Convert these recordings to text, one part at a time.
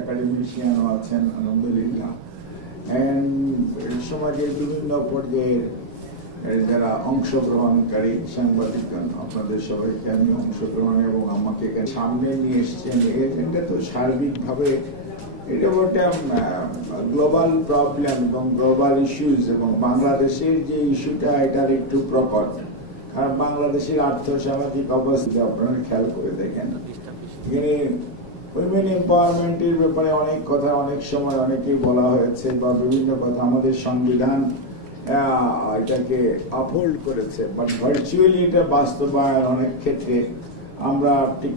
একাডেমিশিয়ানও আছেন আলহামদুলিল্লাহ, সমাজের বিভিন্ন পর্যায়ের যারা অংশগ্রহণকারী সাংবাদিকগণ, আপনাদের সবাইকে আমি অংশগ্রহণ এবং আমাকে সামনে নিয়ে এসছেন। এটা তো সার্বিকভাবে এটা একটা গ্লোবাল প্রবলেম এবং গ্লোবাল ইস্যুজ, এবং বাংলাদেশের যে ইস্যুটা এটার একটু প্রকট, কারণ বাংলাদেশের আর্থসামাজিক অবস্থা আপনারা খেয়াল করে দেখেন। এখানে উইমেন এম্পাওয়ারমেন্টের ব্যাপারে অনেক কথা অনেক সময় অনেকেই বলা হয়েছে, বা বিভিন্ন কথা আমাদের সংবিধান এটাকে আপহোল্ড করেছে, বাট ভার্চুয়ালি এটা বাস্তবায়ন অনেক ক্ষেত্রে আমরা ঠিক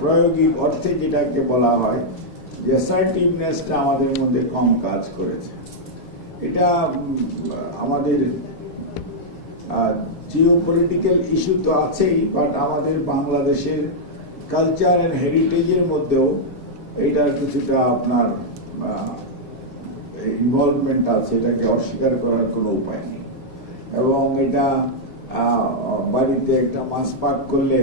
প্রায়োগিক অর্থে যেটাকে বলা হয় যে অ্যাসার্টিভনেসটা আমাদের মধ্যে কম কাজ করেছে। এটা আমাদের জিওপলিটিক্যাল ইস্যু তো আছেই, বাট আমাদের বাংলাদেশের কালচার এন্ড হেরিটেজের মধ্যেও এটার কিছুটা আপনার ইনভলভমেন্ট আছে, এটাকে অস্বীকার করার কোনো উপায় নেই। এবং এটা বাড়িতে একটা মাছ পাক করলে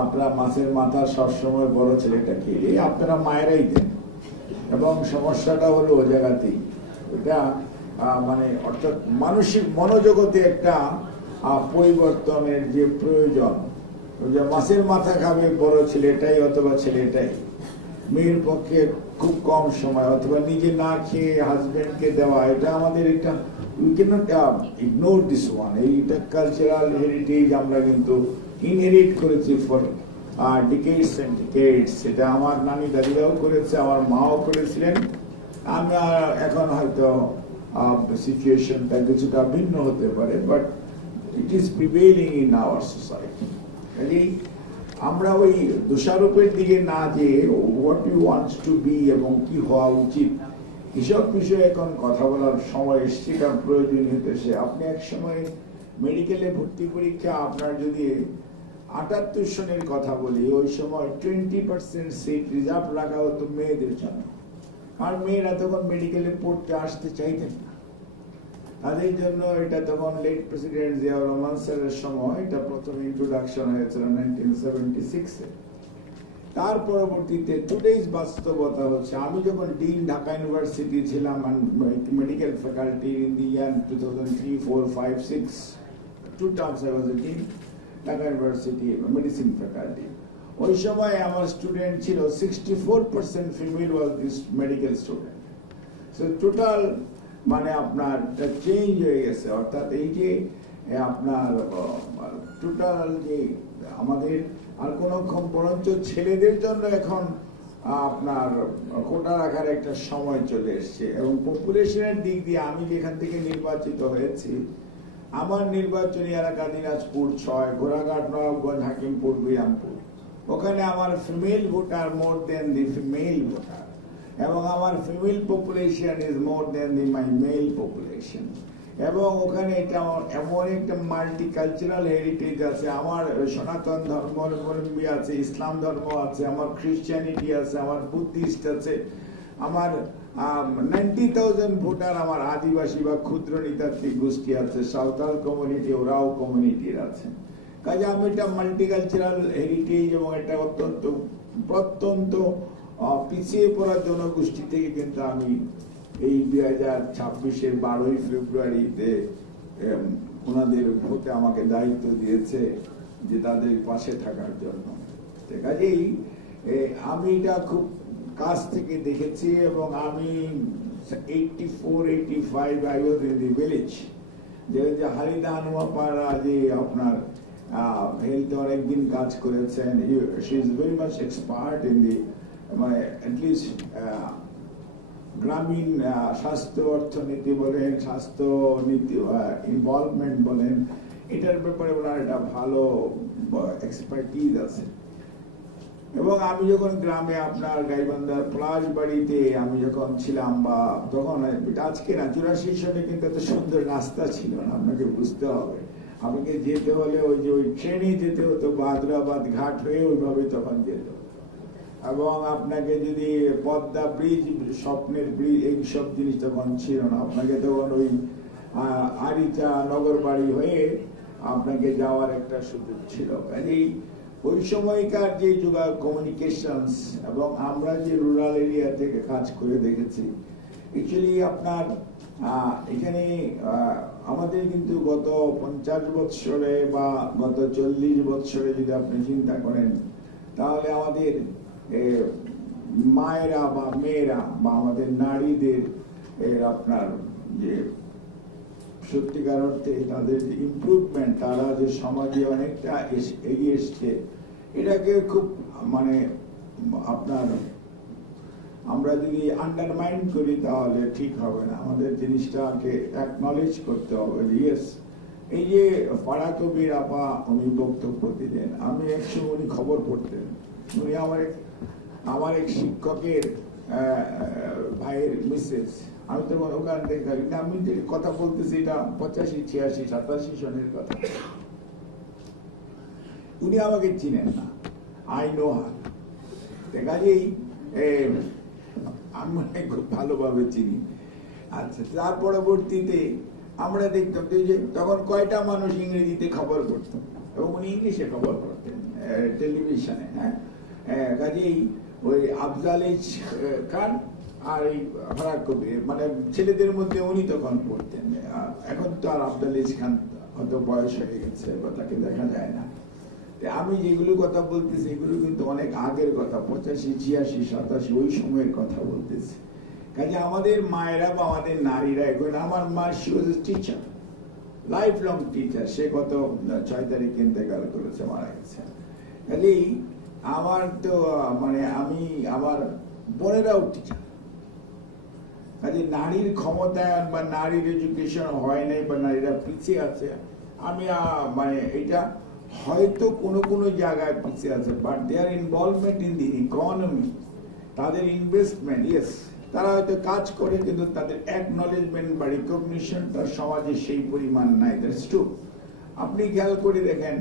আপনার মাছের মাথা সবসময় বড় ছেলেটা খেয়ে আপনারা মায়েরাই দেন, এবং সমস্যাটা হলো ও জায়গাতেই। এটা মানে অর্থাৎ মানসিক মনোজগতে একটা পরিবর্তনের যে প্রয়োজন, যে মাছের মাথা খাবে বড় ছেলেটাই অথবা ছেলেটাই, মেয়ের পক্ষে খুব কম সময় অথবা নিজে না খেয়ে হাজবেন্ডকে দেওয়া, এটা আমাদের একটা we can't ignore this one. এইটা কালচারাল হেরিটেজ আমরা কিন্তু ইনহেরিট করেছি ফর ডিকেডস এন্ড ডিকেডস। এটা আমার নানি দাদিরাও করেছে, আমার মাও করেছিলেন। আমরা এখন হয়তো সিচুয়েশনটা কিছুটা ভিন্ন হতে পারে, but it is prevailing in our society. কাজেই আমরা ওই দোষারোপের দিকে না যে what you wants to be এবং কি হওয়া উচিত এসব বিষয়ে এখন কথা বলার সময় এসছে, কারণ প্রয়োজনীয় হতেছে। আপনি এক সময় মেডিকেলে ভর্তি পরীক্ষা আপনার যদি 78 সনের কথা বলি, ওই সময় 20% সিট রিজার্ভ রাখা হতো মেয়েদের জন্য, আর মেয়েরা তখন মেডিকেলে পড়তে আসতে চাইতেন না। তাদের জন্য এটা তখন লেট প্রেসিডেন্ট জিয়াউর রহমান স্যারের সময় এটা প্রথম ইন্ট্রোডাকশন হয়েছিল 1976-এ। তার পরবর্তীতে টুডেজ বাস্তবতা হচ্ছে, আমি যখন ডিন ঢাকা ইউনিভার্সিটি ছিলাম medical faculty in the year 2003, 4, 5, 6, 2 terms I was a dean Dhaka university medicine faculty. ওই সময় আমার স্টুডেন্ট ছিল 64% female was this medical student. So total মানে আপনার চেঞ্জ হয়ে গেছে, অর্থাৎ এই যে আপনার টোটাল যে আমাদের আর কোনো বরঞ্চ ছেলেদের জন্য এখন আপনার কোটা রাখার একটা সময় চলে এসছে। এবং পপুলেশনের দিক দিয়ে আমি যেখান থেকে নির্বাচিত হয়েছি, আমার নির্বাচনী এলাকা দিনাজপুর 6, ঘোড়াঘাট, নবাবগঞ্জ, হাকিমপুর, বিরামপুর, ওখানে আমার female voter more than the female voter, এবং আমার female population is more than the my male population. এবং ওখানে এটা এমন একটা মাল্টিকালচারাল হেরিটেজ আছে, আমার সনাতন ধর্মাবলম্বী আছে, ইসলাম ধর্ম আছে, আমার খ্রিস্টানিটি আছে, আমার বুদ্ধিস্ট আছে, আমার 90,000 ভোটার আমার আদিবাসী বা ক্ষুদ্র নৃতাত্ত্বিক গোষ্ঠী আছে, সাঁওতাল কমিউনিটি, ওরাও কমিউনিটির আছে। কাজে আমি এটা মাল্টিকালচারাল হেরিটেজ এবং একটা প্রত্যন্ত পিছিয়ে পড়া জনগোষ্ঠী থেকে কিন্তু আমি এই 2026-এর 12ই ফেব্রুয়ারিতে ওনাদের ভোটে আমাকে দায়িত্ব দিয়েছে যে তাদের পাশে থাকার জন্য। কাজেই আমি এটা খুব কাছ থেকে দেখেছি, এবং আমি 84-85 I was in the village, যে হারিদা আনোয়াপাড়া যে আপনার হেলথে অনেকদিন কাজ করেছেন, she is very much expert in the মানে অ্যাটলিস্ট গ্রামীণ স্বাস্থ্য অর্থনীতি বলেন, স্বাস্থ্য নীতি ইনভলভমেন্ট বলেন, এটার ব্যাপারে ওনার একটা ভালো এক্সপার্টিজ আছে। এবং আমি যখন গ্রামে আপনার গাইবান্ধার প্লাস বাড়িতে আমি যখন ছিলাম, বা তখন আজকে না 84 সনে কিন্তু এত সুন্দর রাস্তা ছিল না, আপনাকে বুঝতে হবে। আমাকে যেতে হলে ওই যে ওই ট্রেনে যেতে হতো, বাদরাবাদ ঘাট হয়ে ওইভাবে তখন যেত। এবং আপনাকে যদি পদ্মা ব্রিজ, স্বপ্নের ব্রিজ, এইসব জিনিস তখন ছিল না, আপনাকে তখন ওই আরিচা নগর বাড়ি হয়ে আপনাকে যাওয়ার একটা সুযোগ ছিল। কাজেই ওই সময়কার যে কমিউনিকেশনস এবং আমরা যে রুরাল এরিয়া থেকে কাজ করে দেখেছি, অ্যাকচুয়ালি আপনার এখানে আমাদের কিন্তু গত 50 বৎসরে বা গত 40 বৎসরে যদি আপনি চিন্তা করেন, তাহলে আমাদের মায়েরা বা মেয়েরা বা আমাদের নারীদের আপনার যে সত্যিকার অর্থে তাদের যে ইমপ্রুভমেন্ট, তারা যে সমাজে অনেকটা এগিয়ে এসছে, এটাকে খুব মানে আপনার আমরা যদি আন্ডারমাইন করি তাহলে ঠিক হবে না। আমাদের জিনিসটাকে অ্যাকনলেজ করতে হবে। ইয়েস, এই যে ফারা কবির আপা উনি বক্তব্য দিলেন, আমি একসময় উনি খবর পড়তেন, উনি আমার এক শিক্ষকের ভাইয়ের মিসেস, আমি তখন ওখান থেকে আমি যে কথা বলতেছি এটা 85, 86, 87 সনের কথা। উনি আমাকে চিনেন না, আই নো হার। কাজেই আমি খুব ভালোভাবে চিনি। আচ্ছা, তার পরবর্তীতে আমরা দেখতাম যে তখন কয়টা মানুষ ইংরেজিতে খবর পড়তো এবং উনি ইংলিশে খবর পড়তেন টেলিভিশনে। হ্যাঁ, কাজেই ওই আফজাল খান আর এই ফারাক কবির, মানে ছেলেদের মধ্যে উনি তখন পড়তেন। এখন তো আর আফজাল খান হয়তো বয়স হয়ে গেছে বা তাকে দেখা যায় না। আমি যেগুলো কথা বলতেছি এগুলো কিন্তু অনেক আগের কথা, 85, 86, 87 ওই সময়ের কথা বলতেছি। কাজে আমাদের মায়েরা বা আমাদের নারীরা, এখন আমার মা she was a teacher, life long teacher, সে গত 6 তারিখ ইন্তেকাল করেছে, মারা গেছে। কাজেই আমার তো মানে আমি আমার বোনেরাও টিচার। কাজে নারীর ক্ষমতায়ন বা নারীর এডুকেশন হয় নাই বা নারীরা পিছিয়ে আছে, আমি মানে এটা হয়তো কোনো কোনো জায়গায় পিছিয়ে আছে, but their involvement in the economy, তাদের ইনভেস্টমেন্ট, ইয়েস, তারা হয়তো কাজ করে কিন্তু তাদের অ্যাকনলেজমেন্ট বা রিকগনিশনটা সমাজে সেই পরিমাণ নাই। That's true. আপনি খেয়াল করে দেখেন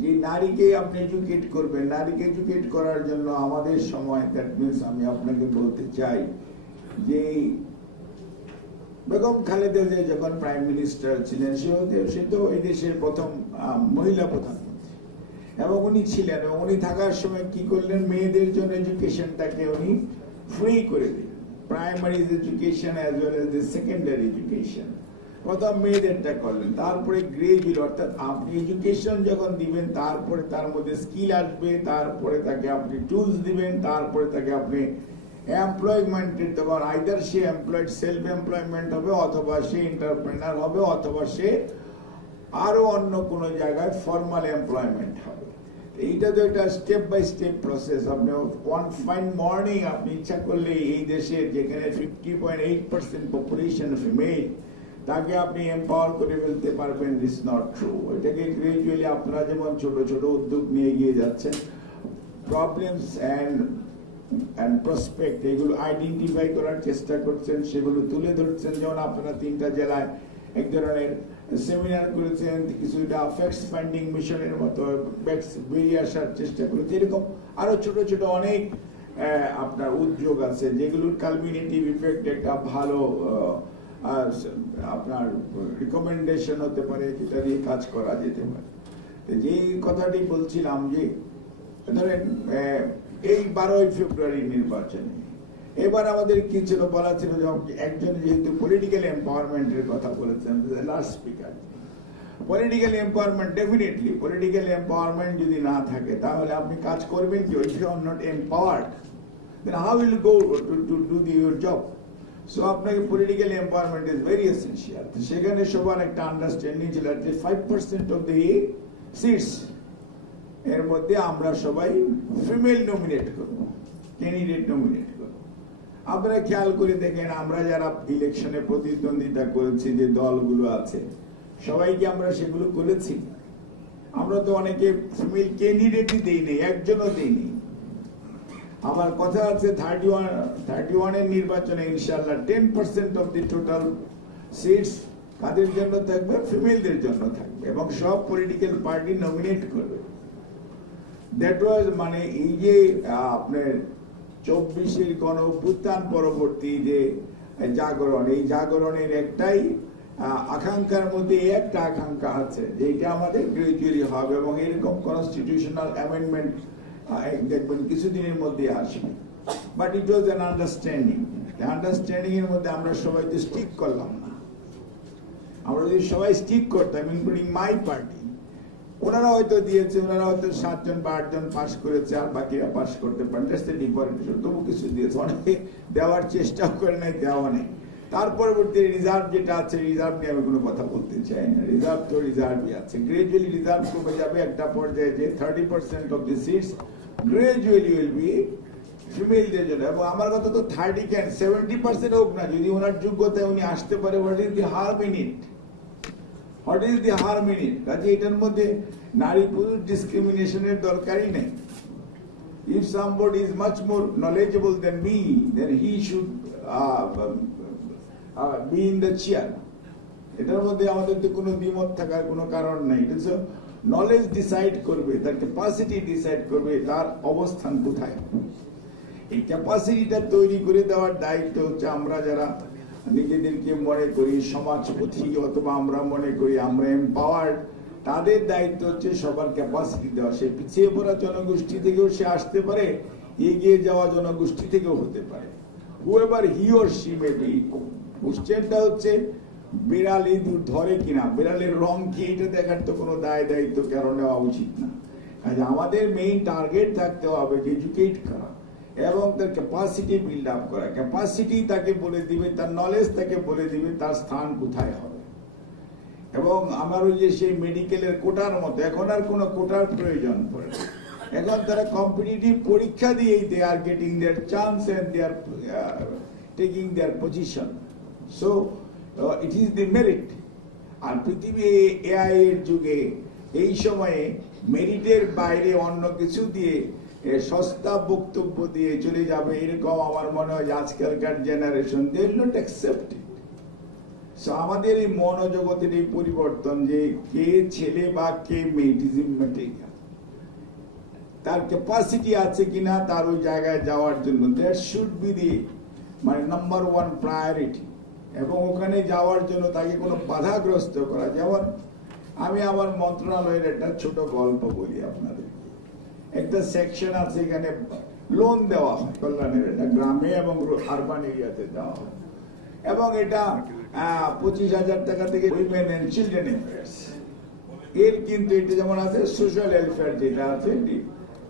যে নারীকে আপনি এডুকেট করবেন, নারীকে এডুকেট করার জন্য আমাদের সময়, দ্যাট মিনস আমি আপনাকে বলতে চাই যে বেগম খালেদা জিয়া যখন প্রাইম মিনিস্টার ছিলেন, সে তো এই দেশের প্রথম মহিলা প্রধানমন্ত্রী এবং উনি ছিলেন, এবং উনি থাকার সময় কি করলেন, মেয়েদের জন্য এডুকেশনটাকে উনি ফ্রি করে দিলেন, primary education as well as the secondary education. প্রথম মেয়েদেরটা করলেন, তারপরে গ্রাজুয়েট, অর্থাৎ আপনি এডুকেশন যখন দিবেন তারপরে তার মধ্যে স্কিল আসবে, তারপরে তাকে আপনি টুলস দিবেন, তারপরে তাকে আপনি এমপ্লয়মেন্টের, তখন আইদার সে এমপ্লয়েড সেলফ এমপ্লয়মেন্ট হবে, অথবা সে এন্টারপ্রেনার হবে, অথবা সে আরো অন্য কোনো জায়গায় ফর্মাল এমপ্লয়মেন্ট হবে। এইটা তো একটা স্টেপ বাই স্টেপ প্রসেস। আপনি ওয়ান ফাইন মর্নিং আপনি ইচ্ছা করলে এই দেশের যেখানে 50.8% পপুলেশন ফিমেল, তাকে আপনি এম্পাওয়ার করে ফেলতে পারবেন। It's not true. এটাকে গ্রাজুয়ালি আপনারা যেমন ছোট ছোট উদ্যোগ নিয়ে এগিয়ে যাচ্ছেন, প্রবলেমস অ্যান্ড প্রসপেক্ট এগুলো আইডেন্টিফাই করার চেষ্টা করছেন, সেগুলো তুলে ধরছেন। যেমন আপনারা 3টা জেলায় এক ধরনের সেমিনার করেছেন, কিছুটা ফ্যাক্টস ফাইন্ডিং মিশনের মতো বেরিয়ে আসার চেষ্টা করেছেন। এরকম আরো ছোট ছোট অনেক আপনার উদ্যোগ আছে যেগুলোর কালমিনেটিভ ইফেক্ট একটা ভালো আপনার রিকমেন্ডেশন হতে পারে, যেটা দিয়ে কাজ করা যেতে পারে। যে কথাটি বলছিলাম যে ধরেন এই 12ই ফেব্রুয়ারি নির্বাচনে এবার আমাদের কি ছিল, বলা ছিল, একজন যেহেতু পলিটিক্যাল এম্পাওয়ারমেন্টের কথা বলেছেন last speaker, political empowerment, definitely political empowerment যদি না থাকে তাহলে আপনি কাজ করবেন কি? If you are not empowered, then how will go to do your job? So আপনাকে political empowerment is very essential. সেখানে সবার একটা আন্ডারস্ট্যান্ডিং ছিল যে 5% অফ দি সিটস এর মধ্যে আমরা সবাই ফিমেল নমিনেট করব, ক্যান্ডিডেট নমিনেট করব। আপনারা খেয়াল করে দেখেন, আমরা যারা ইলেকশনে প্রতিদ্বন্দ্বিতা করেছি, যে দলগুলো আছে, সবাইকে আমরা সেগুলো করেছি। আমরা তো অনেকে ফিমেল ক্যান্ডিডেটই দেইনি, একজনও দেইনি। আমার কথা আছে 31 এর নির্বাচনে ইনশাআল্লাহ 10% অফ দি টোটাল সিটস কাদের জন্য থাকবে? ফিমেলদের জন্য থাকবে, এবং সব পলিটিক্যাল পার্টি নমিনেট করবে। দ্যাট ওয়াজ মানে এই যে আপনার 24-এর গণ অভ্যুত্থান পরবর্তী যে জাগরণ, এই জাগরণের একটাই আকাঙ্ক্ষার মধ্যে একটা আকাঙ্ক্ষা আছে যে এটা আমাদের গ্রাজুয়ালি হবে এবং এরকম কনস্টিটিউশনাল অ্যামেন্ডমেন্ট দেখবেন কিছুদিনের মধ্যে আসবে। But it was an understanding. Understanding এর মধ্যে আমরা সবাই তো স্টিক করলাম না। আমরা যদি সবাই স্টিক করতাম, ইনক্লুডিং মাই পার্টি, ওনারা হয়তো দিয়েছে, ওনারা হয়তো 7 জন বা 8 জন পাস করেছে আর বাকিরা পাস করতে পারেন, তবু কিছু দিয়েছে। অনেকে দেওয়ার চেষ্টাও করে নাই, দেওয়া নেই। তার পরবর্তী রিজার্ভ যেটা আছে, রিজার্ভ নিয়ে আমি কোনো কথা বলতে চাই না। রিজার্ভ তো রিজার্ভই আছে। গ্রাজুয়ালি রিজার্ভ কমে যাবে একটা পর্যায়ে যে 30% of the seats gradually will be ফিমেলদের জন্য। এবং আমার কথা তো 30 কেন 70% হোক না, যদি ওনার যোগ্যতায় উনি আসতে পারে, what is the harm in it? What is the harm in it? কাজে এটার মধ্যে নারী পুরুষ ডিসক্রিমিনেশনের দরকারই নেই। If somebody is much more knowledgeable than me, then he should be in the chair. এটার মধ্যে আমাদের তো কোনো দ্বিমত থাকার কোনো কারণ নাই। নলেজ ডিসাইড করবে, তার ক্যাপাসিটি ডিসাইড করবে তার অবস্থান কোথায়। এই ক্যাপাসিটিটা তৈরি করে দেওয়ার দায়িত্ব হচ্ছে আমরা যারা নিজেদেরকে মনে করি সমাজপথী অথবা আমরা মনে করি আমরা এম্পাওয়ার্ড, তাদের দায়িত্ব হচ্ছে সবার ক্যাপাসিটি দেওয়া। সে পিছিয়ে পড়া জনগোষ্ঠী থেকেও সে আসতে পারে, এগিয়ে যাওয়া জনগোষ্ঠী থেকেও হতে পারে। whoever he or she may be, কোশ্চেনটা হচ্ছে বিড়াল ইঁদুর ধরে কিনা, বিড়ালের রং কি, এটা দেখার তো কোনো দায়িত্ব কারো নেওয়া উচিত না। কাজে আমাদের মেইন টার্গেট থাকতে হবে এডুকেট করা এবং তার ক্যাপাসিটি বিল্ড আপ করা। ক্যাপাসিটি তাকে বলে দিবে, তার নলেজ তাকে বলে দিবে তার স্থান কোথায় হবে। এবং আমার ওই যে সেই মেডিকেলের কোটার মতো এখন আর কোনো কোটার প্রয়োজন পড়ে না। এখন তারা কম্পিটিটিভ পরীক্ষা দিয়েই they are getting their chance and they are taking their position. So it is the merit. আর পৃথিবী এআই এর যুগে এই সময়ে মেরিটের বাইরে অন্য কিছু দিয়ে সস্তা বক্তব্য দিয়ে চলে যাবে, এরকম আমার মনে হয় আজকালকার generation they will not accept it. So আমাদের এই মনোজগতের এই পরিবর্তন, যে কে ছেলে বা কে মেয়ে, ইট ইজ ইম্যাটেরিয়াল। তার ক্যাপাসিটি আছে কিনা তার ওই জায়গায় যাওয়ার জন্য, দ্যাট শুড বি দি মানে নাম্বার 1 প্রায়োরিটি। এবং ওখানে যাওয়ার জন্য তাকে কোনো বাধাগ্রস্ত করা। যেমন আমি আমার মন্ত্রণালয়ের একটা ছোট গল্প বলি আপনাদের। একটা সেকশন আছে, এখানে লোন দেওয়া হয় কল্যাণের, এটা গ্রামে এবং আরবান এরিয়াতে দেওয়া হয়। এবং এটা 25,000 টাকা থেকে উইমেন এন্ড চিলড্রেন অ্যাফেয়ার্স এর কিন্তু এটা যেমন আছে, সোশ্যাল ওয়েলফেয়ার যেটা আছে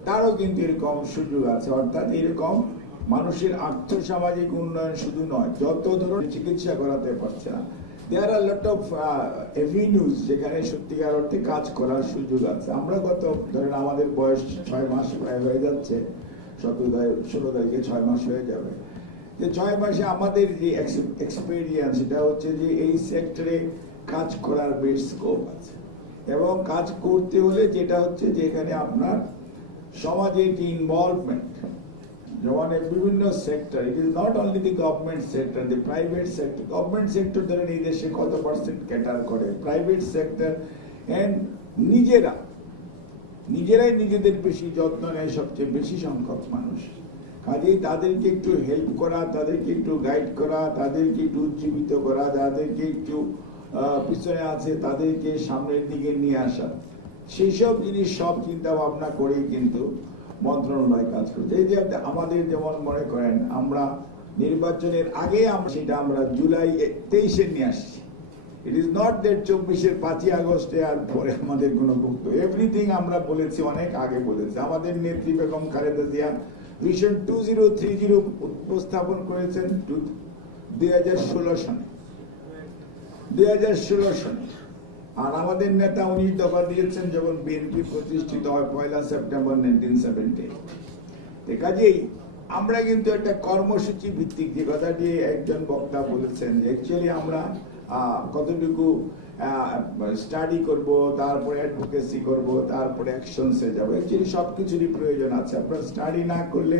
তারও কিন্তু এরকম সুযোগ আছে। অর্থাৎ এরকম মানুষের আর্থসামাজিক উন্নয়ন শুধু নয়, যত ধরনের চিকিৎসা করাতে পারছে না, দেয়ার আর লট অফ এভিনিউজ যেখানে সত্যিকার অর্থে কাজ করার সুযোগ আছে। আমরা গত ধরেন আমাদের বয়স 6 মাস প্রায় হয়ে যাচ্ছে, 16 তারিখে 6 মাস হয়ে যাবে। যে 6 মাসে আমাদের যে এক্সপেরিয়েন্স এটা হচ্ছে যে এই সেক্টরে কাজ করার বেশ স্কোপ আছে। এবং কাজ করতে হলে যেটা হচ্ছে যে এখানে আপনার সমাজে যে ইনভলভমেন্ট, যেমন বিভিন্ন sector, it is not only the government sector, the private sector. Government sector ধরেন এই দেশে কত % ক্যাটার করে, প্রাইভেট সেক্টর এন্ড নিজেরাই নিজেদের বেশি যত্ন নেয় সবচেয়ে বেশি সংখ্যক মানুষ। কাজেই তাদেরকে একটু হেল্প করা, তাদেরকে একটু গাইড করা, তাদেরকে একটু উজ্জীবিত করা, যাদেরকে একটু পিছনে আছে তাদেরকে সামনের দিকে নিয়ে আসা, সেই সব জিনিস সব চিন্তা ভাবনা করেই কিন্তু মন্ত্রণালয় কাজ করছে। এই যে আমাদের যেমন মনে করেন আমরা নির্বাচনের আগে সেটা আমরা জুলাই 23-এ নিয়ে আসছি। ইট ইজ নট দ্যাট 24-এর 5ই আগস্টে আর পরে আমাদের কোনো বক্তব্য, এভরিথিং আমরা বলেছি, অনেক আগে বলেছি। আমাদের নেত্রী বেগম খালেদা জিয়া ভিশন 2030 উপস্থাপন করেছেন 2016 সালে। আর আমাদের নেতা 19 দফা দিয়েছেন যখন বিএনপি প্রতিষ্ঠিত হয় 1 সেপ্টেম্বর 1970। কাজেই আমরা কিন্তু একটা কর্মসূচি ভিত্তিক, যে কথাটি একজন বক্তা বলেছেন যে অ্যাকচুয়ালি আমরা কতটুকু স্টাডি করব, তারপরে অ্যাডভোকেসি করব, তারপরে অ্যাকশনসে যাব। অ্যাকচুয়ালি সবকিছুরই প্রয়োজন আছে। আপনার স্টাডি না করলে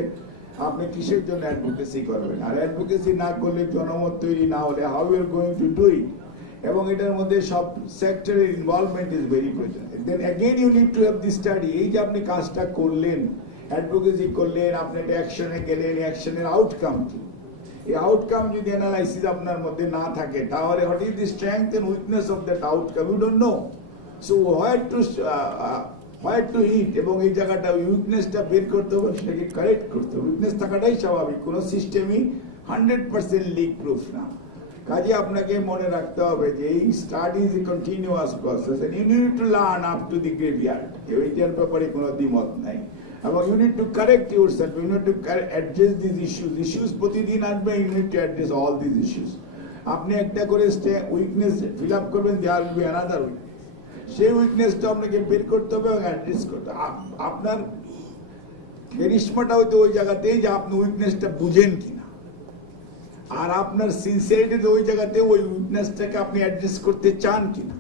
আপনি কিসের জন্য অ্যাডভোকেসি করবেন? আর অ্যাডভোকেসি না করলে জনমত তৈরি না হলে how you are going to do it? এবং এটার মধ্যে সব সেক্টরের ইনভলভমেন্ট ইজ ভেরি প্রয়োজন। Then again you need to have the study. এই যে আপনি কাজটা করলেন, অ্যাডভোকেসি করলেন, আপনি একটা অ্যাকশনে গেলেন, অ্যাকশনের আউটকাম কি? এই আউটকাম যদি অ্যানালাইসিস আপনার মধ্যে না থাকে তাহলে what is the strength and weakness of that outcome you don't know. So where to hit, এবং এই জায়গাটা উইকনেসটা বের করতে হবে, সেটাকে কারেক্ট করতে হবে। উইকনেস থাকাটাই স্বাভাবিক, কোনো সিস্টেমই 100% লিক প্রুফ না। কাজে আপনাকে মনে রাখতে হবে যে এই study is a continuous process and you need to learn up to the graveyard. এইটার ব্যাপারে কোনো দ্বিমত নাই। এবং you need to correct yourself, you need to address this issues প্রতিদিন আসবে, you need to address all this issues. আপনি একটা করে উইকনেস ফিল আপ করবেন, there will be another weakness. সেই উইকনেসটা আপনাকে বের করতে হবে এবং অ্যাড্রেস করতে হবে। আপনার ক্যারিশমাটা হয়তো ওই জায়গাতেই যে আপনি উইকনেসটা বুঝেন কিনা, আর আপনার সিনসিয়ারিটি ওই জায়গাতে ওই উইকনেসটাকে আপনি অ্যাড্রেস করতে চান কিনা।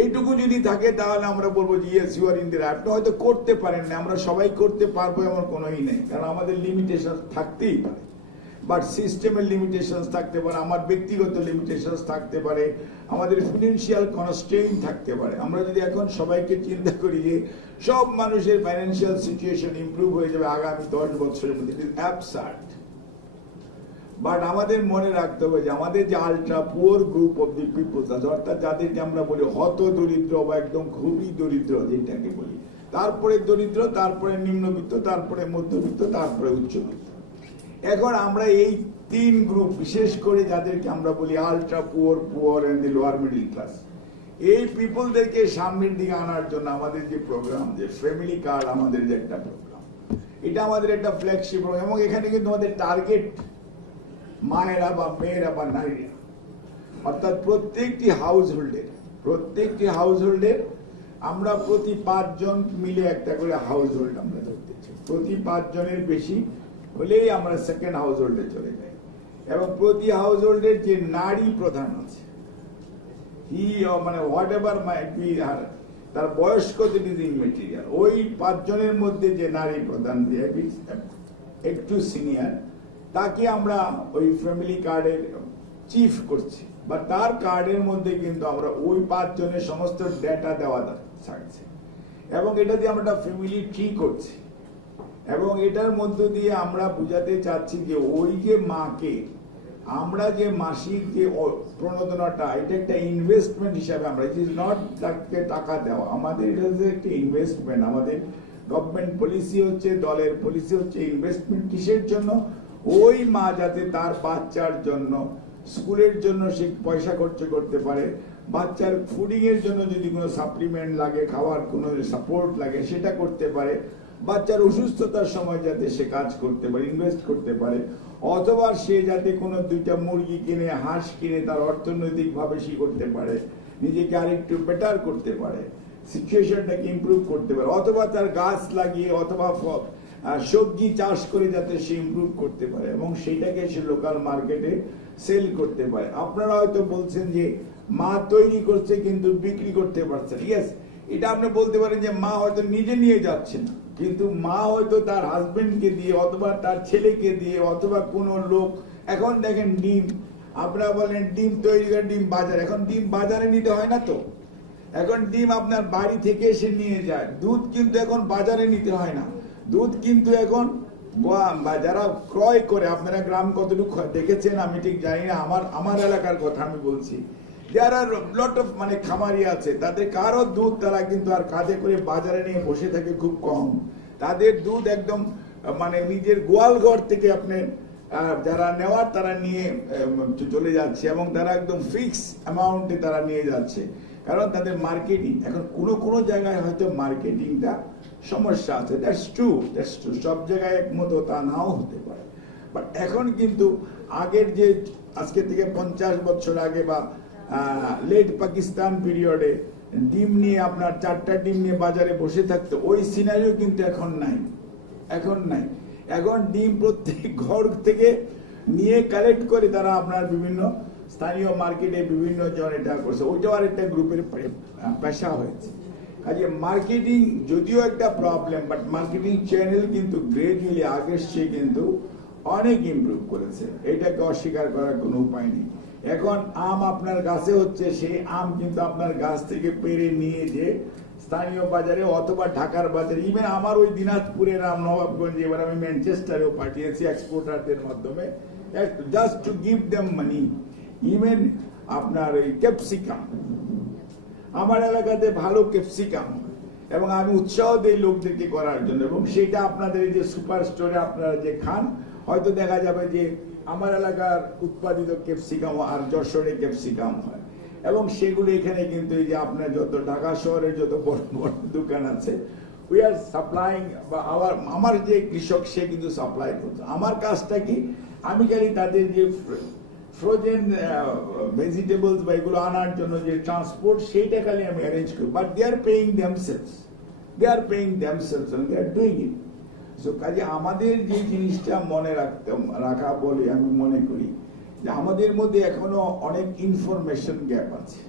এইটুকু যদি থাকে তাহলে আমরা বলবো যে yes you are in the right. আপনি হয়তো করতে পারেন না, আমরা সবাই করতে পারবো এমন কোনোই নেই, কারণ আমাদের লিমিটেশন থাকতেই পারে। বাট সিস্টেমের লিমিটেশন থাকতে পারে, আমার ব্যক্তিগত লিমিটেশন থাকতে পারে, আমাদের ফিনান্সিয়াল কনস্ট্রেইন থাকতে পারে। আমরা যদি এখন সবাইকে চিন্তা করি যে সব মানুষের ফাইন্যান্সিয়াল সিচুয়েশন ইমপ্রুভ হয়ে যাবে আগামী 10 বছরের মধ্যে, ইট ইজ অ্যাবসার্ড। বাট আমাদের মনে রাখতে হবে যে আমাদের যে ultra poor group of the peoples আছে, অর্থাৎ যাদেরকে আমরা বলি হত দরিদ্র বা একদম খুবই দরিদ্র যেটাকে বলি, তারপরে দরিদ্র, তারপরে নিম্নবিত্ত, তারপরে মধ্যবিত্ত, তারপরে উচ্চবিত্ত। এখন আমরা এই 3 গ্রুপ, বিশেষ করে যাদেরকে আমরা বলি ultra poor and the lower middle class, এই পিপলদেরকে সামনের দিকে আনার জন্য আমাদের যে প্রোগ্রাম, যে ফ্যামিলি কার্ড আমাদের যে একটা প্রোগ্রাম, এটা আমাদের একটা ফ্ল্যাগশিপ প্রোগ্রাম। এবং এখানে কিন্তু আমাদের টার্গেট মায়েরা বা মেয়েরা বা নারীরা, অর্থাৎ প্রত্যেকটি হাউসহোল্ডের আমরা প্রতি 5 জন মিলে একটা করে হাউসহোল্ড আমরা ধরতেছি। প্রতি 5 জনের বেশি হলেই আমরা সেকেন্ড হাউসহোল্ডে চলে যাই। এবং প্রতি হাউসহোল্ডের যে নারী প্রধান আছে, মানে হোয়াট এভার মাইট বি, তার বয়স কত ইজ ইমেটেরিয়াল, ওই 5 জনের মধ্যে যে নারী প্রধান একটু সিনিয়র, তাকে আমরা ওই ফ্যামিলি কার্ডের চিফ করছি, বা তার কার্ডের মধ্যে কিন্তু আমরা ওই 5 জনের সমস্ত ডেটা দেওয়া থাকছে। এবং এটা দিয়ে আমরা ফ্যামিলি ট্রি করছি। এবং এটার মধ্য দিয়ে আমরা বুঝাতে চাচ্ছি যে ওই যে মাকে আমরা যে মাসিক যে প্রণোদনাটা, এটা একটা ইনভেস্টমেন্ট হিসাবে আমরা, ইট ইজ নট তাকে টাকা দেওয়া, আমাদের এটা হচ্ছে একটা ইনভেস্টমেন্ট। আমাদের গভর্নমেন্ট পলিসি হচ্ছে, দলের পলিসি হচ্ছে ইনভেস্টমেন্ট। কিসের জন্য? ওই মা যাতে তার বাচ্চার জন্য, স্কুলের জন্য সে পয়সা খরচ করতে পারে, বাচ্চার ফুডিং এর জন্য যদি কোনো সাপ্লিমেন্ট লাগে, খাওয়ার কোনো সাপোর্ট লাগে, সেটা করতে পারে, বাচ্চার অসুস্থতার সময় যাতে সে কাজ করতে পারে, ইনভেস্ট করতে পারে, অথবা সে যাতে কোনো 2টা মুরগি কিনে, হাঁস কিনে তার অর্থনৈতিক ভাবে সে করতে পারে, নিজেকে আরেকটু বেটার করতে পারে, সিচুয়েশনটাকে ইমপ্রুভ করতে পারে, অথবা তার গাছ লাগিয়ে অথবা সবজি চাষ করে যাতে সে ইমপ্রুভ করতে পারে এবং সেইটাকে সে লোকাল মার্কেটে সেল করতে পারে। আপনারা হয়তো বলছেন যে মা তৈরি করছে কিন্তু বিক্রি করতে পারছে না। ইয়েস, এটা আপনি বলতে পারেন যে মা হয়তো নিজে নিয়ে যাচ্ছে না, কিন্তু মা হয়তো তার হাজবেন্ডকে দিয়ে অথবা তার ছেলেকে দিয়ে অথবা কোনো লোক, এখন দেখেন ডিম, আপনারা বলেন ডিম তৈরি করে ডিম বাজার, এখন ডিম বাজারে নিতে হয় না তো, এখন ডিম আপনার বাড়ি থেকে এসে নিয়ে যায়। দুধ কিন্তু এখন বাজারে নিতে হয় না, দুধ কিন্তু এখন যারা ক্রয় করে, আপনারা গ্রাম কতটুকু দেখেছেন আমি ঠিক জানি না, আমার এলাকার কথা আমি বলছি, যারা লট অফ মানে খামারি আছে, তাদের কারো দুধ তারা কিন্তু আর কাঁধে করে বাজারে নিয়ে বসে থাকে খুব কম। তাদের দুধ একদম মানে নিজের গোয়াল ঘর থেকে আপনি যারা নেওয়ার তারা নিয়ে চলে যাচ্ছে এবং তারা একদম ফিক্স অ্যামাউন্টে তারা নিয়ে যাচ্ছে, কারণ তাদের মার্কেটিং। এখন কোনো জায়গায় হয়তো মার্কেটিংটা সমস্যা আছে, দ্যাটস ট্রু, সব জায়গায় একমতো তা নাও হতে পারে। বাট এখন কিন্তু আগের যে আজকে থেকে 50 বছর আগে বা লেট পাকিস্তান পিরিয়ডে ডিম নিয়ে আপনার 4টা ডিম নিয়ে বাজারে বসে থাকতো, ওই সিনারিও কিন্তু এখন নাই। এখন ডিম প্রত্যেক ঘর থেকে নিয়ে কালেক্ট করে তারা আপনার বিভিন্ন স্থানীয় মার্কেটে বিভিন্ন জন এটা করছে, ওইটাও আর একটা গ্রুপের পেশা হয়েছে। কাজে মার্কেটিং যদিও একটা প্রবলেম, বাট মার্কেটিং চ্যানেল কিন্তু গ্রাজুয়ালি আগের চেয়ে কিন্তু অনেক ইমপ্রুভ করেছে, এটাকে অস্বীকার করার কোনো উপায় নেই। এখন আম আপনার গাছে হচ্ছে, সেই আম কিন্তু আপনার গাছ থেকে পেরে নিয়ে যে স্থানীয় বাজারে অথবা ঢাকার বাজারে, ইভেন আমার ওই দিনাজপুরের নবাবগঞ্জে এবার আমি ম্যানচেস্টারেও পাঠিয়েছি এক্সপোর্টারদের মাধ্যমে, just to give them money. Even আপনার এই ক্যাপসিকাম, আমার এলাকাতে ভালো ক্যাপসিকাম, এবং আমি উৎসাহ দেই লোকদেরকে করার জন্য, এবং সেটা আপনাদের এই যে সুপার স্টোরে আপনারা যে খান, হয়তো দেখা যাবে যে আমার এলাকার উৎপাদিত ক্যাপসিকাম আর যশোরে ক্যাপসিকাম হয়, এবং সেগুলো এখানে কিন্তু এই যে আপনার যত ঢাকা শহরের যত বড় বড় দোকান আছে, উই আর সাপ্লাইং, বা আমার যে কৃষক সে কিন্তু সাপ্লাই করছে। আমার কাজটা কি, আমি খালি তাদের যে ফ্রোজেন ভেজিটেবলস বা এগুলো আনার জন্য যে ট্রান্সপোর্ট, সেইটা খালি আমি অ্যারেঞ্জ করি, but they are paying themselves, they are paying themselves and they are doing it. So কাজে আমাদের যে জিনিসটা মনে রাখা বলে আমি মনে করি যে আমাদের মধ্যে এখনো অনেক ইনফরমেশন গ্যাপ আছে,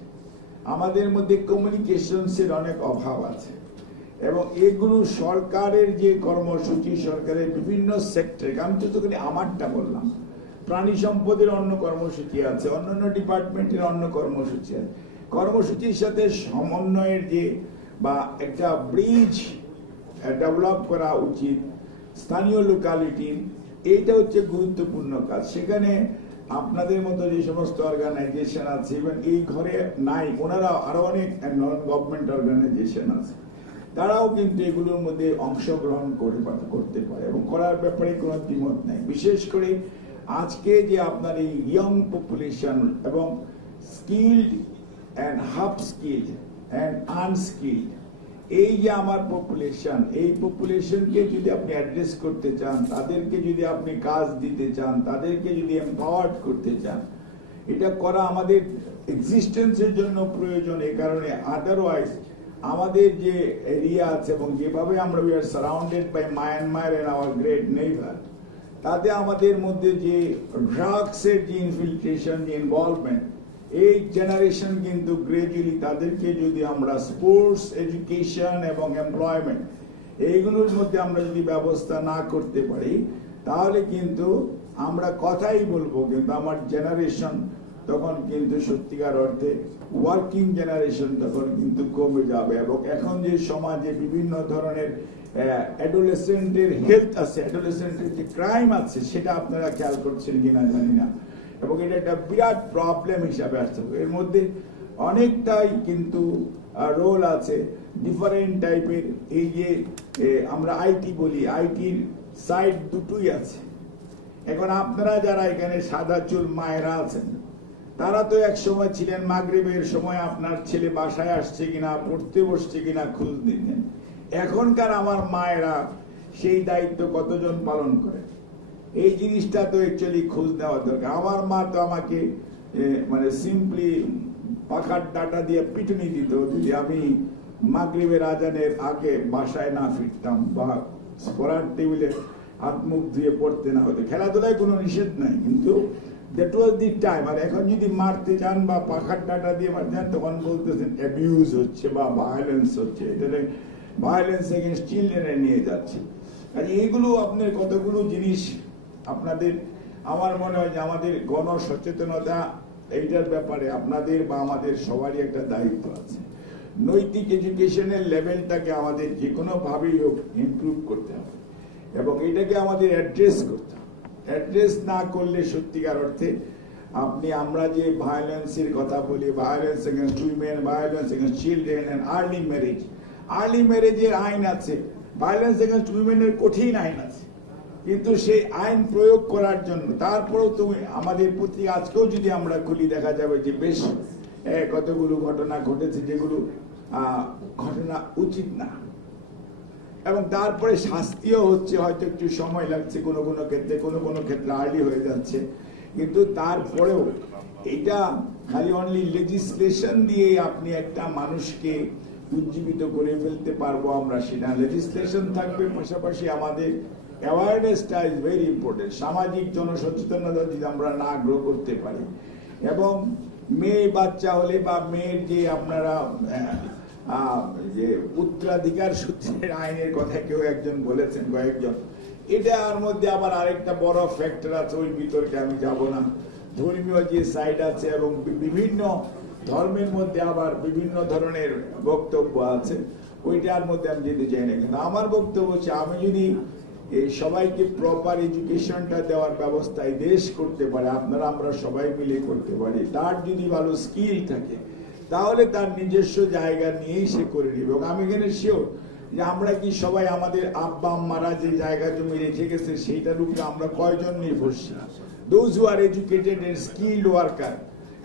আমাদের মধ্যে কমিউনিকেশনসের অনেক অভাব আছে, এবং এগুলো সরকারের যে কর্মসূচি, সরকারের বিভিন্ন সেক্টরে, আমি তো খালি আমারটা বললাম, প্রাণী সম্পদের অন্য কর্মসূচি আছে, অন্যান্য ডিপার্টমেন্টের অন্য কর্মসূচি আছে, কর্মসূচির সাথে সমন্বয়ের যে বা একটা ব্রিজ ডেভেলপ করা উচিত স্থানীয় লোকালিটি, এইটা হচ্ছে গুরুত্বপূর্ণ কাজ। সেখানে আপনাদের মতো যে সমস্ত অর্গানাইজেশন আছে, ইভেন এই ঘরে নাই, ওনারা আরো অনেক নন গভর্নমেন্ট অর্গানাইজেশন আছে, তারাও কিন্তু এগুলোর মধ্যে অংশগ্রহণ করতে পারে, এবং করার ব্যাপারে কোনো দ্বিমত নাই। বিশেষ করে আজকে যে আপনার এই ইয়ং পপুলেশন এবং skilled and half skilled and unskilled, এই যে আমার পপুলেশন, এই পপুলেশনকে যদি আপনি অ্যাড্রেস করতে চান, তাদেরকে যদি আপনি কাজ দিতে চান, তাদেরকে যদি এম্পাওয়ার্ড করতে চান, এটা করা আমাদের এক্সিস্টেন্সের জন্য প্রয়োজন। এই কারণে আদারওয়াইজ আমাদের যে এরিয়া আছে এবং যেভাবে আমরা we are surrounded by Myanmar and our great neighbour, তাতে আমাদের মধ্যে যে ড্রাগসের যে ইনফিলট্রেশন, যে ইনভলভমেন্ট, এই জেনারেশন কিন্তু গ্রাজুয়ালি তাদেরকে যদি আমরা স্পোর্টস, এডুকেশন এবং এমপ্লয়মেন্ট এইগুলোর মধ্যে আমরা যদি ব্যবস্থা না করতে পারি, তাহলে কিন্তু আমরা কথাই বলবো, কিন্তু আমার জেনারেশন তখন কিন্তু সত্যিকার অর্থে ওয়ার্কিং জেনারেশন তখন কিন্তু কমে যাবে। এবং এখন যে সমাজে বিভিন্ন ধরনের অ্যাডোলেসেন্টের হেলথ আছে, অ্যাডোলেসেন্টের যে ক্রাইম আছে, সেটা আপনারা খেয়াল করছেন কিনা জানি না, এবং এটা একটা বিরাট প্রবলেম হিসাবে আসছে। এর মধ্যে অনেকটাই কিন্তু রোল আছে ডিফারেন্ট টাইপের, এই যে আমরা আইটি বলি, আইটির সাইড দুটোই আছে। এখন আপনারা যারা এখানে সাদা চুল মায়েরা আছেন, তারা তো এক সময় ছিলেন মাগরিবের সময় আপনার ছেলে বাসায় আসছে কিনা, পড়তে বসছে কিনা খোঁজ নিতেন। এখনকার আমার মায়েরা সেই দায়িত্ব কতজন পালন করে, এই জিনিসটা তো অ্যাকচুয়ালি খোঁজ নেওয়া দরকার। আমার মা তো আমাকে মানে সিম্পলি পাখার ডাটা দিয়ে পিটুনি দিত যদি আমি মাগরিবের আজানের আগে বাসায় না ফিরতাম, বা পড়ার টেবিলে হাত মুখ ধুয়ে পড়তে না হতো। খেলাধুলায় কোনো নিষেধ নাই, কিন্তু দ্যাট ওয়াজ দি টাইম। আর এখন যদি মারতে যান বা পাখার ডাটা দিয়ে মারতে যান, তখন বলতেছেন অ্যাবিউজ হচ্ছে বা ভায়োলেন্স হচ্ছে, এটা ভায়োলেন্স এগেইনস্ট চিলড্রেনে নিয়ে যাচ্ছে। আর এইগুলো আপনার কতগুলো জিনিস আপনাদের, আমার মনে হয় যে আমাদের গণসচেতনতা এইটার ব্যাপারে আপনাদের বা আমাদের সবারই একটা দায়িত্ব আছে। নৈতিক এডুকেশনের লেভেলটাকে আমাদের যে কোনো ভাবেই হোক ইমপ্রুভ করতে হবে, এবং এটাকে আমাদের অ্যাড্রেস করতে হবে। অ্যাড্রেস না করলে সত্যিকার অর্থে আমরা যে ভায়োলেন্সের কথা বলি, violence against women, violence against children and early marriage, early ম্যারেজের আইন আছে, ভায়োলেন্স এগেইনস্ট উইমেনের কঠিন আইন আছে, কিন্তু সেই আইন প্রয়োগ করার জন্য তারপরেও তুমি আমাদের প্রতি আজকেও যদি আমরা খুলি, দেখা যাবে যে বেশ কতগুলো ঘটনা ঘটেছে যেগুলো ঘটনা উচিত না, এবং তারপরে শাস্তিও হচ্ছে, হয়তো একটু সময় লাগছে কোনো ক্ষেত্রে আর্লি হয়ে যাচ্ছে, কিন্তু তারপরেও এটা খালি অনলি লেজিসলেশন দিয়ে আপনি একটা মানুষকে উজ্জীবিত করে ফেলতে পারবো আমরা, সেটা লেজিসলেশন থাকবে, পাশাপাশি আমাদের অ্যাওয়ারনেসটা ইজ ভেরি ইম্পর্টেন্ট। সামাজিক জনসচেতনতা যদি আমরা না গ্রো করতে পারি, এবং মেয়ে বাচ্চা হলে বা মেয়ের যে আপনারা যে উত্তরাধিকার সূত্রের আইনের কথা কেউ একজন বলেছেন, কয়েকজন, এটার মধ্যে আবার আরেকটা বড় ফ্যাক্টর আছে, ওই বিতর্কে আমি যাব না। ধর্মীয় যে সাইড আছে, এবং বিভিন্ন ধর্মের মধ্যে আবার বিভিন্ন ধরনের বক্তব্য আছে, ওইটার মধ্যে আমি যেতে চাই না। কিন্তু আমার বক্তব্য হচ্ছে, আমি যদি এই সবাইকে প্রপার এডুকেশনটা দেওয়ার ব্যবস্থা এই দেশ করতে পারে, আপনারা আমরা সবাই মিলে করতে পারি, তার যদি ভালো স্কিল থাকে তাহলে তার নিজস্ব জায়গা নিয়েই সে করে নেবে। এবং আমি এখানে শিওর যে আমরা কি সবাই আমাদের আব্বা আম্মারা যে জায়গা জমি রেখে গেছে সেইটার উপরে আমরা কয়জন নির্ভরশীল? Those who are educated and skilled worker,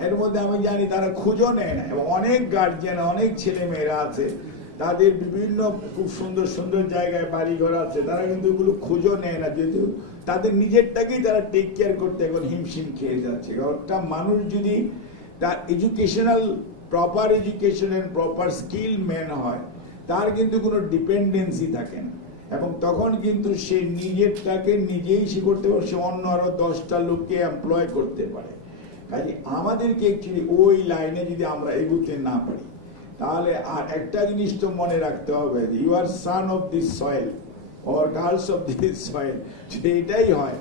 এর মধ্যে আমি জানি তারা খুঁজও নেয় না। এবং অনেক গার্জিয়ান, অনেক ছেলে মেয়েরা আছে, তাদের বিভিন্ন খুব সুন্দর সুন্দর জায়গায় বাড়ি ঘর আছে, তারা কিন্তু এগুলো খোঁজও নেয় না, যেহেতু তাদের নিজেরটাকেই তারা টেক কেয়ার করতে এখন হিমশিম খেয়ে যাচ্ছে। একটা মানুষ যদি তার educational proper education and proper skill man হয়, তার কিন্তু কোনো ডিপেন্ডেন্সি থাকে না, এবং তখন কিন্তু সে নিজেরটাকে নিজেই সে করতে পারে, সে অন্য আরো 10টা লোককে এমপ্লয় করতে পারে। কাজে আমাদেরকে অ্যাকচুয়ালি ওই লাইনে যদি আমরা এগোতে না পারি, তাহলে আর একটা জিনিস তো মনে রাখতে হবে, you are son of this soil or girls of this soil. এটাই হয়,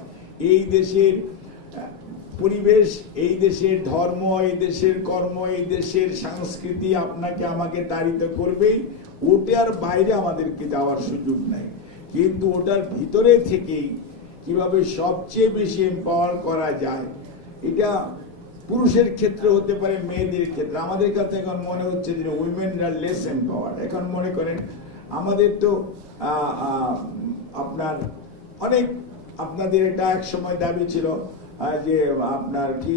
এই দেশের পরিবেশ, এই দেশের ধর্ম, এই দেশের কর্ম, এই দেশের সংস্কৃতি আপনাকে আমাকে তাড়িত করবেই। ওটার বাইরে আমাদেরকে যাওয়ার সুযোগ নাই। কিন্তু ওটার ভিতরে থেকেই কিভাবে সবচেয়ে বেশি এম্পাওয়ার করা যায়, এটা পুরুষের ক্ষেত্রে হতে পারে, মেয়েদের ক্ষেত্রে। আমাদের কাছে এখন মনে হচ্ছে যে উইমেন আর লেস এম্পাওয়ার্ড। এখন মনে করেন আমাদের তো আপনার অনেক, আপনাদের এটা এক সময় দাবি ছিল যে আপনার কি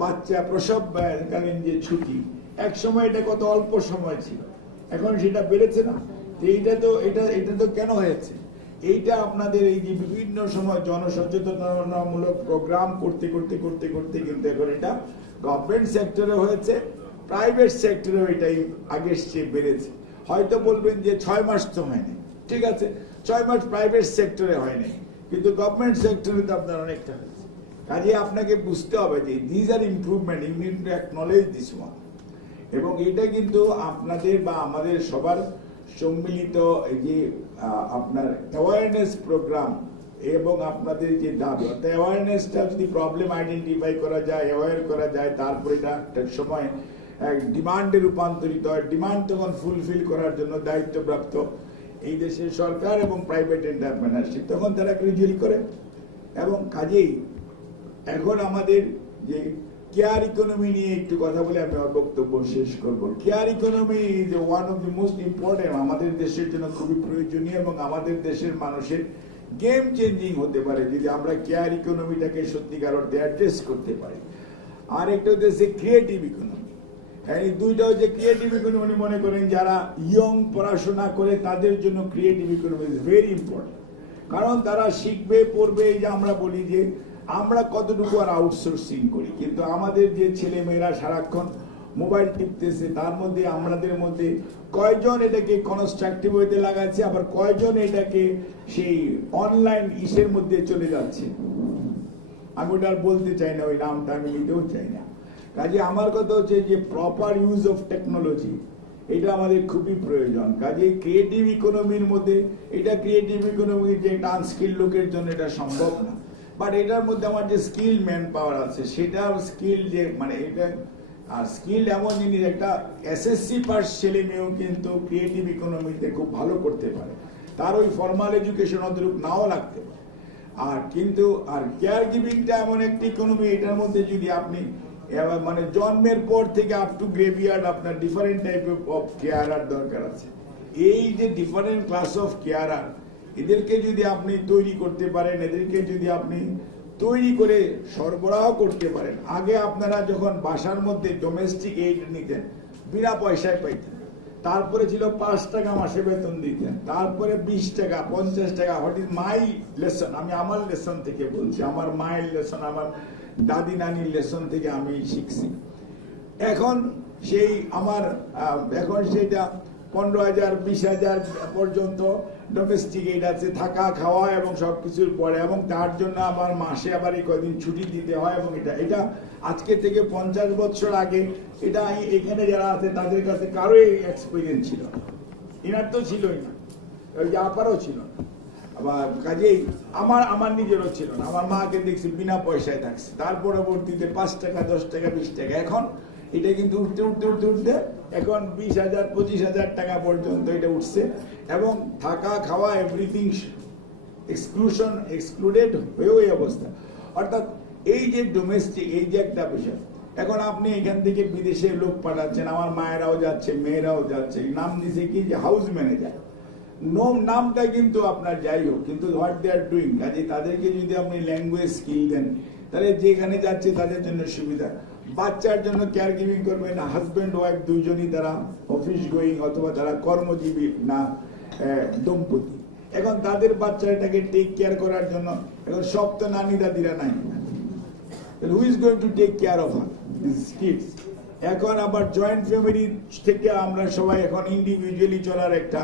বাচ্চা প্রসবকালীন যে ছুটি, এক সময় এটা কত অল্প সময় ছিল, এখন সেটা বেড়েছে না? এটা তো কেন হয়েছে? এইটা আপনাদের এই যে বিভিন্ন সময় জনসচেতনতামূলক প্রোগ্রাম করতে করতে করতে করতে কিন্তু এখন এটা গভর্নমেন্ট সেক্টরে হয়েছে, প্রাইভেট সেক্টরেও এটাই আগের চেয়ে বেড়েছে। হয়তো বলবেন যে 6 মাস তো হয়নি, ঠিক আছে, 6 মাস প্রাইভেট সেক্টরে হয়নি, কিন্তু গভর্নমেন্ট সেক্টরে তো আপনার অনেকটা হয়েছে। কাজে আপনাকে বুঝতে হবে যে this are improvement, you need to acknowledge this one. এবং এটা কিন্তু আপনাদের বা আমাদের সবার সম্মিলিত এই যে আপনার অ্যাওয়ারনেস প্রোগ্রাম এবং আপনাদের যে দাবি, অর্থাৎ অ্যাওয়ারনেসটা যদি প্রবলেম আইডেন্টিফাই করা যায়, অ্যাওয়ার করা যায়, তারপরে এটা একটা সময় ডিমান্ডে রূপান্তরিত হয়। ডিমান্ড তখন ফুলফিল করার জন্য দায়িত্বপ্রাপ্ত এই দেশের সরকার এবং প্রাইভেট এন্টারপ্রেনারশিপ, তখন তারা গ্রাজুয়ালি করে। এবং কাজেই এখন আমাদের যে কেয়ার ইকোনমি নিয়ে একটু কথা বলে আমি আমার বক্তব্য শেষ করব। Care economy is one of the most important, আমাদের দেশের জন্য খুবই প্রয়োজনীয় এবং আমাদের দেশের মানুষের গেম চেঞ্জিং হতে পারে যদি আমরা কেয়ার ইকোনমিটাকে সত্যিকার অর্থে অ্যাড্রেস করতে পারি। আর একটা হচ্ছে ক্রিয়েটিভ ইকোনমি। এই দুইটা হচ্ছে ক্রিয়েটিভ ইকোনমি, মনে করেন যারা ইয়ং পড়াশোনা করে তাদের জন্য creative economy is very important, কারণ তারা শিখবে, পড়বে। এই যে আমরা বলি যে আমরা কতটুকু আর আউটসোর্সিং করি, কিন্তু আমাদের যে ছেলে মেয়েরা সারাক্ষণ মোবাইল টিপতেছে, তার মধ্যে আমাদের মধ্যে কয়জন এটাকে কনস্ট্রাকটিভ ওয়েতে লাগাচ্ছে, আবার কয়জন এটাকে সেই অনলাইন ইসের মধ্যে চলে যাচ্ছে। আমি ওটা আর বলতে চাই না, ওই নামটা আমি নিতেও চাই না। কাজে আমার কথা হচ্ছে যে প্রপার ইউজ অফ টেকনোলজি, এটা আমাদের খুবই প্রয়োজন। কাজে ক্রিয়েটিভ ইকোনমির মধ্যে, এটা ক্রিয়েটিভ ইকোনমির যে একটা আনস্কিল লোকের জন্য এটা সম্ভব না, বাট এটার মধ্যে আমার যে স্কিল ম্যান পাওয়ার আছে, সেটা স্কিল যে মানে এটা আর স্কিল এমন জিনিস, একটা এসএসসি পাস ছেলে মেয়েও কিন্তু ক্রিয়েটিভ ইকোনমিতে খুব ভালো করতে পারে, তার ওই ফর্মাল এডুকেশন অতটুকু নাও লাগতে পারে। আর কিন্তু আর কেয়ার গিভিংটা এমন একটি ইকোনমি, এটার মধ্যে যদি আপনি মানে জন্মের পর থেকে আপ টু গ্রেভিয়ার্ড আপনার ডিফারেন্ট টাইপ অফ কেয়ারার দরকার আছে। এই যে ডিফারেন্ট ক্লাস অফ কেয়ারার, এদেরকে যদি আপনি তৈরি করতে পারেন, এদেরকে যদি আপনি তৈরি করে সরবরাহ করতে পারেন। আগে আপনারা যখন বাসার মধ্যে ডোমেস্টিক এইড নিতেন, বিনা পয়সায় পাইতেন, তারপরে ছিল 5 টাকা মাসে বেতন দিতেন, তারপরে 20 টাকা, 50 টাকা। হোয়াট ইজ মাই লেসন, আমি আমার লেসন থেকে বলছি, আমার মায়ের লেসন, আমার দাদি নানির লেসন থেকে আমি শিখছি। এখন সেই আমার এখন সেটা 15,000 20,000 পর্যন্ত ডোমেস্টিক এইড আছে, থাকা খাওয়া এবং সবকিছুর পরে, এবং তার জন্য আমার মাসে আবার এই কদিন ছুটি দিতে হয়। এবং এটা আজকে থেকে 50 বছর আগে এটা এখানে যারা আছে তাদের কাছে কারোই এক্সপিরিয়েন্স ছিল না, এনার তো ছিলই না, ওই যে আপারও ছিল না। আবার কাজেই আমার নিজেরও ছিল না। আমার মাকে দেখছি বিনা পয়সায় থাকছে, তার পরবর্তীতে 5 টাকা 10 টাকা 20 টাকা। এখন এটা কিন্তু উঠতে উঠতে উঠতে উঠতে এখন 20,000 25,000 টাকা পর্যন্ত এটা উঠছে, এবং থাকা খাওয়া এভরিথিং এক্সক্লুডেড হয়েও এই অবস্থা। অর্থাৎ এই যে ডোমেস্টিক, এই যে একটা বিষয়, এখন আপনি এখান থেকে বিদেশে লোক পাঠাচ্ছেন, আমার মায়েরাও যাচ্ছে, মেয়েরাও যাচ্ছে, নাম দিছে কি যে হাউস ম্যানেজার। নামটা কিন্তু আপনার যাই হোক, কিন্তু হোয়াট দে আর ডুইং, কাজে তাদেরকে যদি আপনি ল্যাঙ্গুয়েজ স্কিল দেন, তাহলে যেখানে যাচ্ছে তাদের জন্য সুবিধা। বাচ্চার জন্য কেয়ার গিভিং করবেন, হাজব্যান্ড ওয়াইফ দুইজনই তারা অফিস গোয়িং অথবা তারা কর্মজীবী না দম্পতি, এখন তাদের বাচ্চাটাকে টেক কেয়ার করার জন্য এখন সব তো নানি দাদিরা নাই, who is going to take care of this kids. এখন আবার জয়েন্ট ফ্যামিলি থেকে আমরা সবাই এখন ইন্ডিভিজুয়ালি চলার একটা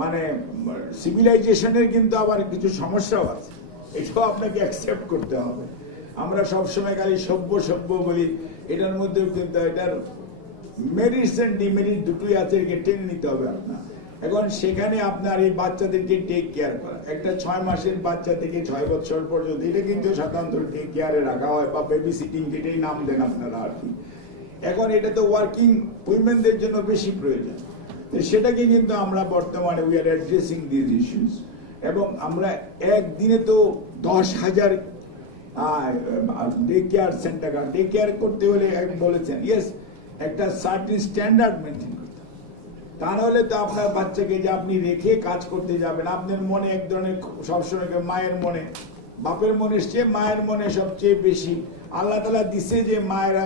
মানে সিভিলাইজেশনের কিন্তু আবার কিছু সমস্যাও আছে, এটাও আপনাকে অ্যাকসেপ্ট করতে হবে। আমরা সবসময় খালি সভ্য সভ্য বলি, এটার মধ্যেও কিন্তু এটার মেরিটস এন্ড ডিমেরিট দুটোই আছে, একে টেনে নিতে হবে আপনার। এখন সেখানে আপনার এই বাচ্চাদেরকে টেক কেয়ার করা, একটা 6 মাসের বাচ্চা থেকে 6 বছর পর্যন্ত, এটা কিন্তু সাধারণত টেক কেয়ারে রাখা হয় বা বেবি সিটিং, যেটাই নাম দেন আপনারা আর কি। এখন এটা তো ওয়ার্কিং উইমেনদের জন্য বেশি প্রয়োজন, সেটাকে কিন্তু আমরা বর্তমানে we are addressing this issues. এবং আমরা একদিনে তো 10,000 day care centre, day care করতে হলে বলেছেন ইয়েস একটা সার্টিন স্ট্যান্ডার্ড মেনটেন করতে, তা নাহলে তো আপনার বাচ্চাকে যে আপনি রেখে কাজ করতে যাবেন, আপনার মনে এক ধরনের সবসময় মায়ের মনে, বাপের মনে চেয়ে মায়ের মনে সবচেয়ে বেশি আল্লাহ তাআলা দিছে যে মায়েরা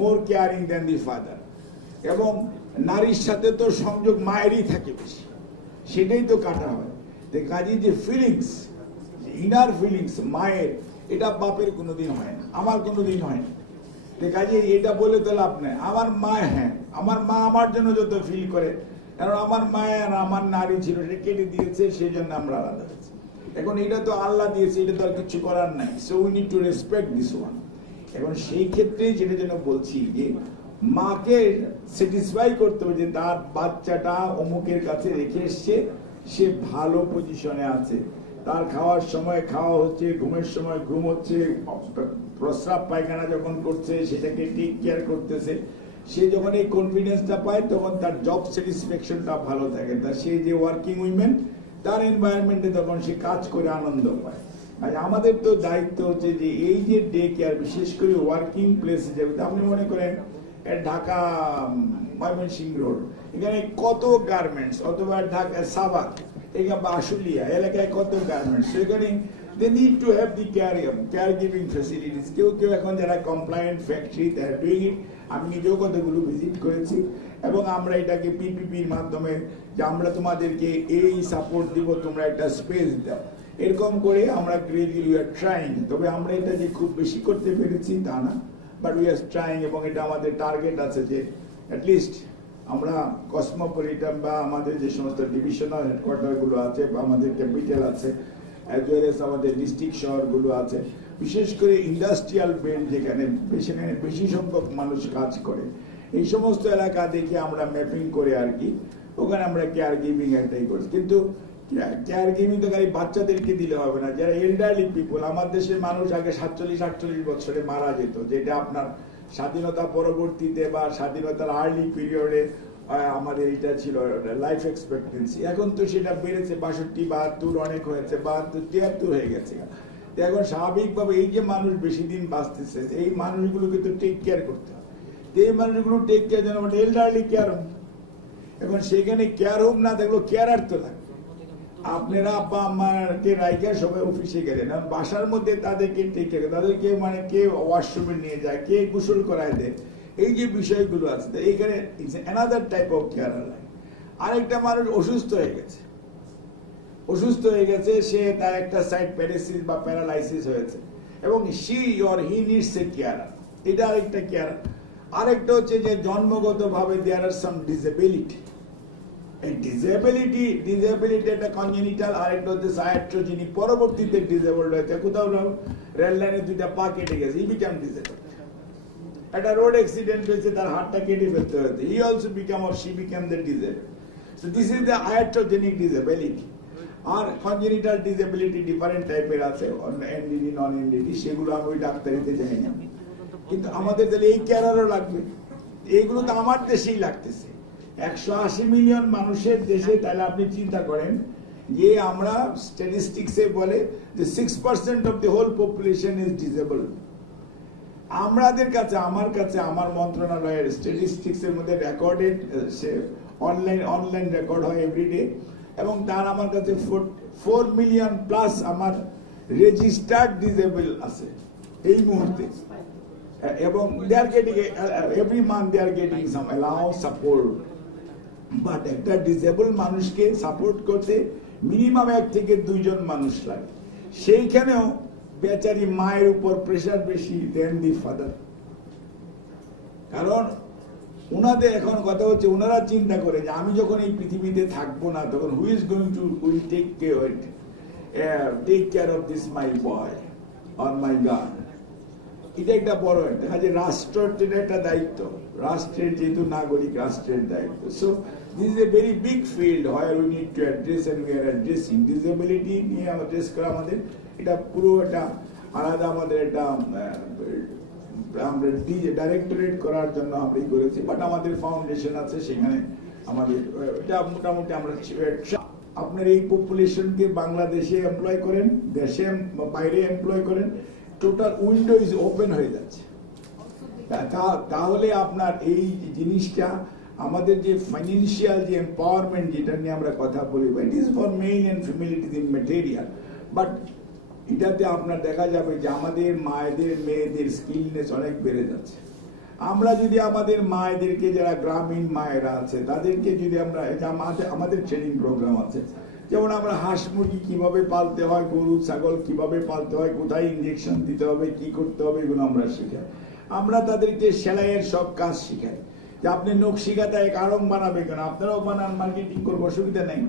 মোর কেয়ারিং দ্যান দি ফাদার, এবং নারীর সাথে তো সংযোগ মায়েরই থাকে বেশি, সেটাই তো কাটা হয়। কাজে যে ফিলিংস, ইনার ফিলিংস মায়ের, এটা বাপের কোনোদিন হয় না, আমার কোনোদিন হয় না। কাজে এটা বলে তো লাভ নেই। আমার মা, হ্যাঁ আমার মা আমার জন্য যত ফিল করে, কারণ আমার মায়ের আর আমার নারী ছিল, সেটা কেটে দিয়েছে, সেই জন্য আমরা আলাদা হয়েছি। এখন এটা তো আল্লাহ দিয়েছে, এটা তো আর কিছু করার নাই, so we need to respect this one. এখন সেই ক্ষেত্রে যেটা যেন বলছি যে মাকে স্যাটিসফাই করতে হবে যে তার বাচ্চাটা অমুকের কাছে রেখে এসছে, সে ভালো পজিশনে আছে, তার খাওয়ার সময় খাওয়া হচ্ছে, ঘুমের সময় ঘুম হচ্ছে, প্রস্রাব পায়খানা যখন করছে সেটাকে টেক কেয়ার করতেছে, সে যখন এই কনফিডেন্সটা পায় তখন তার জব স্যাটিসফ্যাকশনটা ভালো থাকে, তার সে যে ওয়ার্কিং উইমেন তার এনভায়রনমেন্টে তখন সে কাজ করে আনন্দ পায়। আর আমাদের তো দায়িত্ব হচ্ছে যে এই যে ডে কেয়ার, বিশেষ করে ওয়ার্কিং প্লেসে যাবে, আপনি মনে করেন ঢাকা ময়মনসিংহ রোড, এখানে কত গার্মেন্টস, অথবা ঢাকা সাভার এখানে বা আশুলিয়া এলাকায় কত গার্মেন্টস, সেখানে they need to have the caregiving facilities. কেউ কেউ এখন যারা compliant factory they are doing it, আমি নিজেও কতগুলো ভিজিট করেছি, এবং আমরা এটাকে পিপিপির মাধ্যমে যে আমরা তোমাদেরকে এই সাপোর্ট দিব, তোমরা একটা স্পেস দাও, এরকম করে আমরা গ্রেজুয়ালি উই আর ট্রাইং। তবে আমরা এটা যে খুব বেশি করতে পেরেছি তা না, বাট উই আর ট্রাইং, এবং এটা আমাদের টার্গেট আছে যে অ্যাটলিস্ট আমরা কসমোপলিটন বা আমাদের যে সমস্ত ডিভিশনাল হেডকোয়ার্টারগুলো আছে বা আমাদের ক্যাপিটাল আছে, অ্যাজ ওয়েল এস আমাদের ডিস্ট্রিক্ট শহরগুলো আছে, বিশেষ করে ইন্ডাস্ট্রিয়াল বেল্ট যেখানে বেশি সংখ্যক মানুষ কাজ করে, এই সমস্ত এলাকা দেখে আমরা ম্যাপিং করে আর কি ওখানে আমরা কেয়ার গিভিং একটাই করছি। কিন্তু কেয়ার গিভিং তো খালি বাচ্চাদেরকে দিলে হবে না, যারা এল্ডারলি পিপল, আমার দেশের মানুষ আগে 47-48 বছরে মারা যেত, যেটা আপনার স্বাধীনতা পরবর্তীতে বা স্বাধীনতার আর্লি পিরিয়ডে আমাদের এটা ছিল লাইফ এক্সপেক্টেন্সি। এখন তো সেটা বেড়েছে, 62-72 অনেক হয়েছে, 72-73 হয়ে গেছে। এখন স্বাভাবিকভাবে এই যে মানুষ বেশি দিন বাঁচতেছে, এই মানুষগুলোকে তো টেক কেয়ার করতে হবে, এই মানুষগুলো টেক কেয়ার যেন এল্ডারলি কেয়ার হোম। এখন সেখানে কেয়ার হোম না থাকলেও কেয়ারার তো লাগবে। আপনারা আব্বা আম্মাকে রাইখা সবাই অফিসে গেলেন, বাসার মধ্যে তাদেরকে টেক কেয়ার, তাদেরকে মানে কে ওয়াশরুমে নিয়ে যায়, কে গোসল করায় দেয়, এই যে বিষয়গুলো আছে, এইখানে অ্যানাদার টাইপ অফ কেয়ার। আরেকটা মানুষ অসুস্থ হয়ে গেছে, সে তার একটা সাইড প্যারালাইসিস বা প্যারালাইসিস হয়েছে, এবং she or he needs a care, এটা আরেকটা কেয়ার। আরেকটা হচ্ছে যে জন্মগতভাবে দেয়ার আর সাম ডিসেবিলিটি, এই ডিসেবিলিটি একটা কনজেনিটাল, আরেকটা হচ্ছে সায়াট্রোজেনিক, পরবর্তীতে ডিসেবলড হয়েছে, কোথাও রেল লাইনে 2টা পা কেটে গেছে, ই বিকাম ডিসেবলড। একটা রোড অ্যাক্সিডেন্ট হয়েছে, তার হাতটা কেটে ফেলতে হয়েছে, he also become or she become the disabled. So this is the iatrogenic disability. আর কনজেনিটাল ডিসেবিলিটি ডিফারেন্ট টাইপের আছে, এনডিডি নন এনডিডি, সেগুলো আমি ওই ডাক্তারিতে যাই না, কিন্তু আমাদের তাহলে এই কেয়ারারও লাগবে। এইগুলো তো আমার দেশেই লাগতেছে, 180 মিলিয়ন মানুষের দেশে। তাহলে আপনি চিন্তা করেন যে আমরা স্ট্যাটিস্টিক্সে বলে যে 6% of the whole population is disable. আমাদের কাছে, আমার মন্ত্রণালয়ের স্ট্যাটিস্টিক্সের মধ্যে রেকর্ডেড, অনলাইন রেকর্ড হয় এভরিডে, এবং তার আমার কাছে 4 মিলিয়ন প্লাস আমার রেজিস্টার্ড ডিসেবল আছে এই মুহূর্তে, এবং they are getting every month they are getting some allowance support. But একটা ডিসেবল মানুষকে সাপোর্ট করতে মিনিমাম 1 থেকে 2 জন মানুষ লাগে। সেইখানেও বেচারি মায়ের উপর প্রেশার বেশি দেন দি ফাদার। কারণ ওনাদের এখন কথা হচ্ছে, ওনারা চিন্তা করে যে আমি যখন এই পৃথিবীতে থাকবো না, তখন who is going to will take care of this my boy or my girl. এটা একটা বড় দেখা যায় রাষ্ট্রের একটা দায়িত্ব, রাষ্ট্রের যেহেতু নাগরিক, রাষ্ট্রের দায়িত্ব। So this is a very big field where we need to address and we are addressing. Disability নিয়ে অ্যাড্রেস করা আমাদের এটা পুরো একটা আলাদা, আমাদের একটা আমরা ডাইরেক্টরেট করার জন্য আমরা করেছি। বাট আমাদের ফাউন্ডেশন আছে, সেখানে আমাদের এটা মোটামুটি আমরা আপনার এই পপুলেশনকে বাংলাদেশে এমপ্লয় করেন, দেশে বাইরে এমপ্লয় করেন, টোটাল উইন্ডো ইজ ওপেন হয়ে যাচ্ছে। তাহলে আপনার এই জিনিসটা আমাদের যে ফাইন্যান্সিয়াল যে এম্পাওয়ারমেন্ট, যেটা নিয়ে আমরা কথা বলি, it is for male and female, it is in material. But এটাতে আপনার দেখা যাবে যে আমাদের মায়েদের, মেয়েদের স্কিলনেস অনেক বেড়ে যাচ্ছে। আমরা যদি আমাদের মায়েদেরকে, যারা গ্রামীণ মায়েরা আছে, তাদেরকে যদি আমরা, আমাদের ট্রেনিং প্রোগ্রাম আছে, যেমন আমরা হাঁস মুরগি কিভাবে পালতে হয়, গরু ছাগল কিভাবে পালতে হয়, কোথায় ইঞ্জেকশন দিতে হবে, কি করতে হবে, এগুলো আমরা শিখাই। আমরা তাদেরকে সেলাইয়ের সব কাজ শিখাই, যে আপনি নকশিকাতায় আড়ং বানাবে কেন, আপনারাও বানান, মার্কেটিং করবো, অসুবিধা নেই।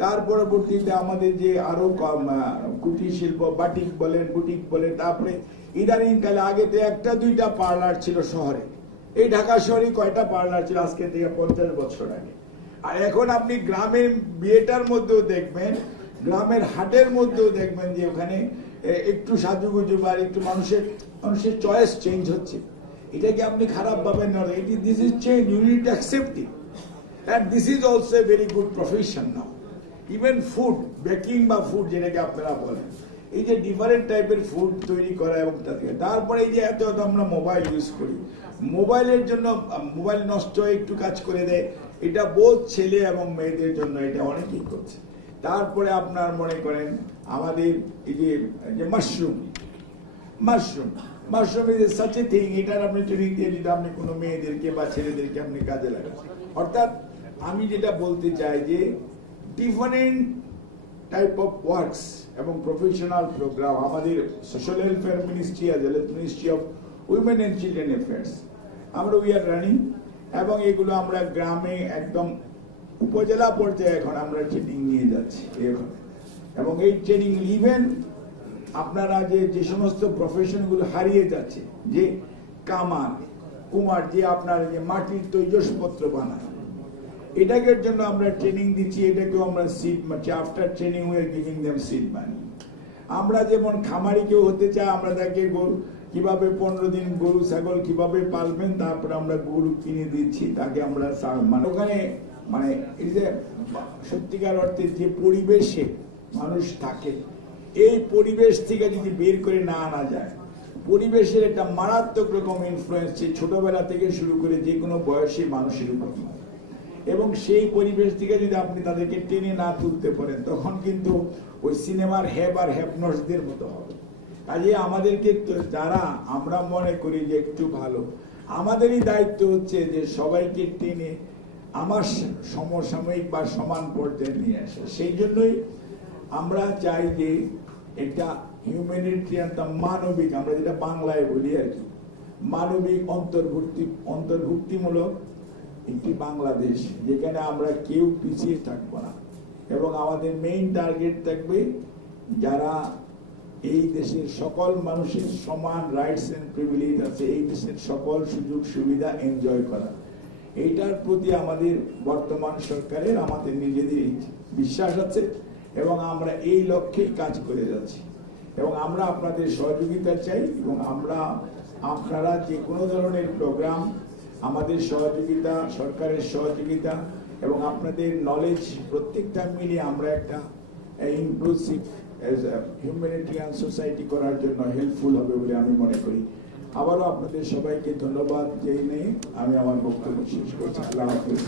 তার পরবর্তীতে আমাদের যে আরো কুটির শিল্প, বাটিক বলেন, বুটিক বলেন, তারপরে ইদানিং কালে আগে তো 1-2টা পার্লার ছিল শহরে। এই ঢাকা শহরে কয়টা পার্লার ছিল আজকে থেকে 50 বছর আগে। আর এখন আপনি গ্রামের বিয়েটার মধ্যেও দেখবেন, গ্রামের হাটের মধ্যেও দেখবেন যে ওখানে একটু সাজুগুজু বা একটু মানুষের চয়েস চেঞ্জ হচ্ছে। এটাকে আপনি খারাপ ভাবেন না, this is change, you need to accept it, and this is also a very good profession now. Even food, baking বা ফুড যেটাকে আপনারা বলেন, এই যে ডিফারেন্ট টাইপের ফুড তৈরি করা, এবং তারপরে এই যে এত আমরা মোবাইল ইউজ করি, মোবাইলের জন্য মোবাইল নষ্ট হয়ে একটু কাজ করে দেয়, এটা বোধ ছেলে এবং মেয়েদের জন্য এটা অনেকেই করছে। তারপরে আপনার মনে করেন আমাদের এই যে mushroom is such a thing, এটার আপনি ট্রেনিং দিয়ে যদি আপনি কোনো মেয়েদেরকে বা ছেলেদেরকে আপনি কাজে লাগান। অর্থাৎ আমি যেটা বলতে চাই যে ডিফারেন্ট টাইপ অফ ওয়ার্কস এবং প্রফেশনাল প্রোগ্রাম আমাদের social welfare ministry as well as ministry of women and children affairs আমরা উই আর রানিং, এবং এগুলো আমরা গ্রামে একদম উপজেলা পর্যায়ে এখন আমরা ট্রেনিং নিয়ে যাচ্ছি এখন। এবং এই ট্রেনিং ইভেন আপনারা যে সমস্ত প্রফেশনগুলো হারিয়ে যাচ্ছে, যে কামার, কুমার, যে আপনার যে মাটির তৈজসপত্র বানায়, এটাকের জন্য আমরা ট্রেনিং দিচ্ছি। এটাকেও আমরা seed, after training we are giving them seed money. আমরা যেমন খামারি কেউ হতে চাই, আমরা তাকে কিভাবে 15 দিন গরু ছাগল কিভাবে পালবেন, তারপরে আমরা গরু কিনে দিচ্ছি তাকে আমরা। ওখানে মানে এই যে সত্যিকার অর্থে যে পরিবেশে মানুষ থাকে, এই পরিবেশ থেকে যদি বের করে না আনা যায়, পরিবেশের একটা মারাত্মক রকম ইনফ্লুয়েন্স ছোটবেলা থেকে শুরু করে যে কোনো বয়সী মানুষের উপর, এবং সেই পরিবেশ থেকে যদি আপনি তাদেরকে টেনে না তুলতে পারেন, তখন কিন্তু ওই সিনেমার হ্যাভ আর হ্যাভনটসদের মতো হবে। কাজে আমাদেরকে যারা আমরা মনে করি যে একটু ভালো, আমাদেরই দায়িত্ব হচ্ছে যে সবাইকে টেনে আমার সমসাময়িক বা সমান পর্যায়ে নিয়ে আসে। সেই জন্যই আমরা চাই যে এটা হিউম্যানিটেরিয়ান, মানবিক, আমরা যেটা বাংলায় বলি আর কি, মানবিক অন্তর্ভুক্তিমূলক একটি বাংলাদেশ, যেখানে আমরা কেউ পিছিয়ে থাকবো না। এবং আমাদের মেইন টার্গেট থাকবে যারা এই দেশের সকল মানুষের সমান রাইটস এন্ড প্রিভিলেজ আছে, এই দেশের সকল সুযোগ সুবিধা এনজয় করা। এইটার প্রতি আমাদের বর্তমান সরকারের, আমাদের নিজেদের বিশ্বাস আছে, এবং আমরা এই লক্ষ্যেই কাজ করে যাচ্ছি। এবং আমরা আপনাদের সহযোগিতা চাই, এবং আপনারা যে কোনো ধরনের প্রোগ্রাম আমাদের সহযোগিতা, সরকারের সহযোগিতা এবং আপনাদের নলেজ প্রত্যেকটা মিলিয়ে আমরা একটা ইনক্লুসিভ হিউম্যানিটেরিয়ান সোসাইটি করার জন্য হেল্পফুল হবে বলে আমি মনে করি। আবারও আপনাদের সবাইকে ধন্যবাদ জেনে আমি আমার বক্তব্য শেষ করছি। আল্লাহ হাফেজ।